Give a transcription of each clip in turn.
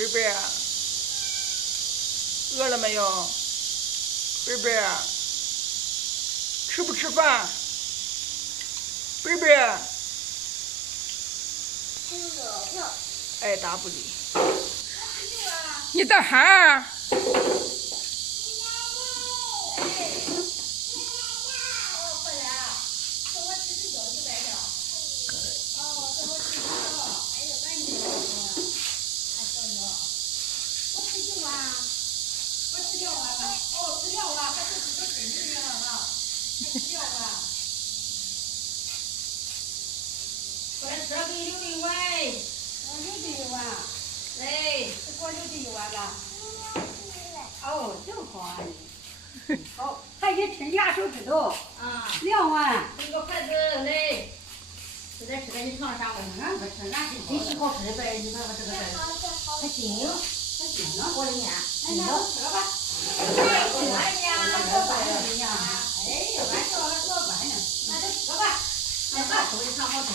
贝贝，饿了没有？贝贝，吃不吃饭？贝贝，爱答不理。你在喊？过来吃了给你留的一碗，留的一碗，来，给我留的一碗吧。哦，真好啊你。好，还一吃2手指头。啊2碗。一个筷子来，现在吃的你尝尝吧。俺不吃，俺真是好吃的白，你看我这个白，还新，还行呢。我的面，哎，那我吃了吧。哎呀，做饭呢呀？哎呀，俺这还做饭呢。那就吃吧。那把手一尝好吃。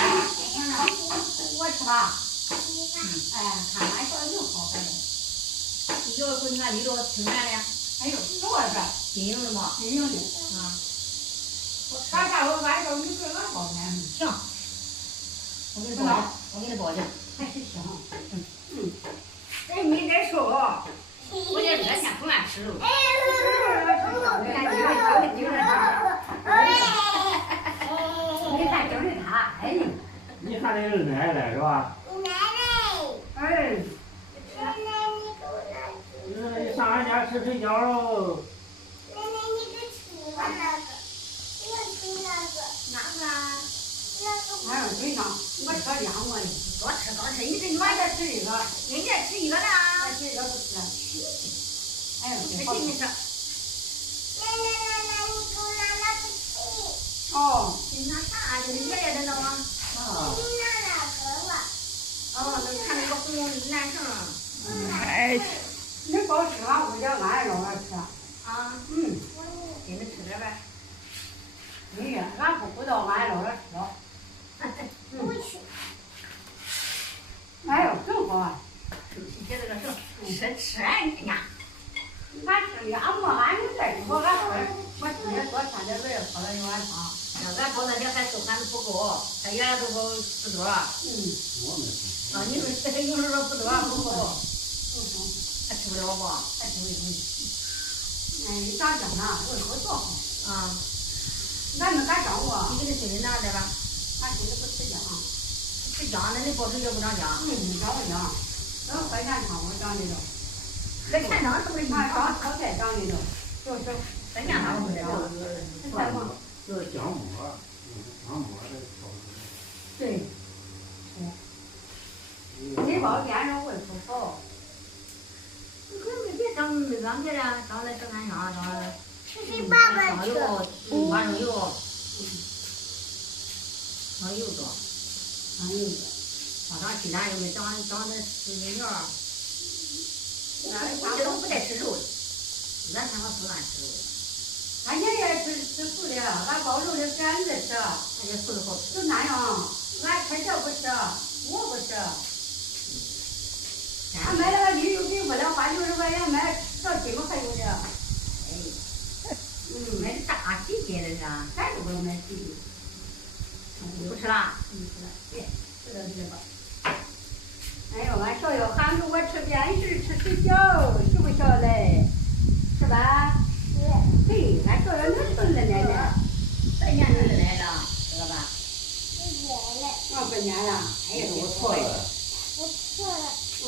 我吃吧。哎，看俺小就好喝的。你要说你看里头挺难的，哎呦，多着，新颖的嘛。新颖的。啊，啥家伙晚上你给俺包面？行，我给你包，我给你包去。还是行。哎，没再说，我这热天不爱吃肉。你看就是他，哎，你看那是奶奶是吧？哎，你上俺家吃水饺喽。哪个啊？哎呦，真香！我吃2个呢。多吃多吃，你这你妈俺再吃一个，人家吃一个啦。俺吃一个不吃。哎呦，吃真好你吃。哦，你拿啥？就是爷爷的那吗？啊。哦，那看那个红男生。哎，你包吃完我叫俺老二吃。啊，给你吃点呗。哎呀，俺不知道俺老二吃。哎呦，真好啊！接这个手，吃你呀！俺吃2馍，俺就再说俺我今天多添点味，喝了1碗汤。俺包那点还够，俺不够，他原来都不多。我们啊，你们有时候不多不够，还吃不了不？还吃不了。哎，你长姜呢？胃口多好。啊，俺们敢长过。你给他心里拿点吧。俺心里不吃姜。吃姜，那你包水饺不长姜？长不姜。等喝咸汤我长那种。喝咸汤是不是？俺长炒菜长那种。就是喝咸汤不是这个。就是姜末，姜末的调制。对。你包腌着胃口好。你可别长别的，长在生干香，长烧油，花生油，长油多，长鸡蛋又没长那水米条。这都不带吃肉的，俺他妈不爱吃肉的。俺爷爷吃素的，俺包肉的是俺儿子吃。俺这素的好吃。就那样，俺开销不吃，我不吃。俺买了个驴肉给不了，花60块钱买，这鸡巴还有的。买的大鸡筋的是吧？咱都不要买鸡筋。不吃了。不吃了，别吃了这吧。哎呦，俺小小喊着我吃电视吃水饺，是不小嘞？是吧？对，俺小小能孙子奶奶。这年龄的来了，知道吧？不粘了。哎呀，我错了。嗯。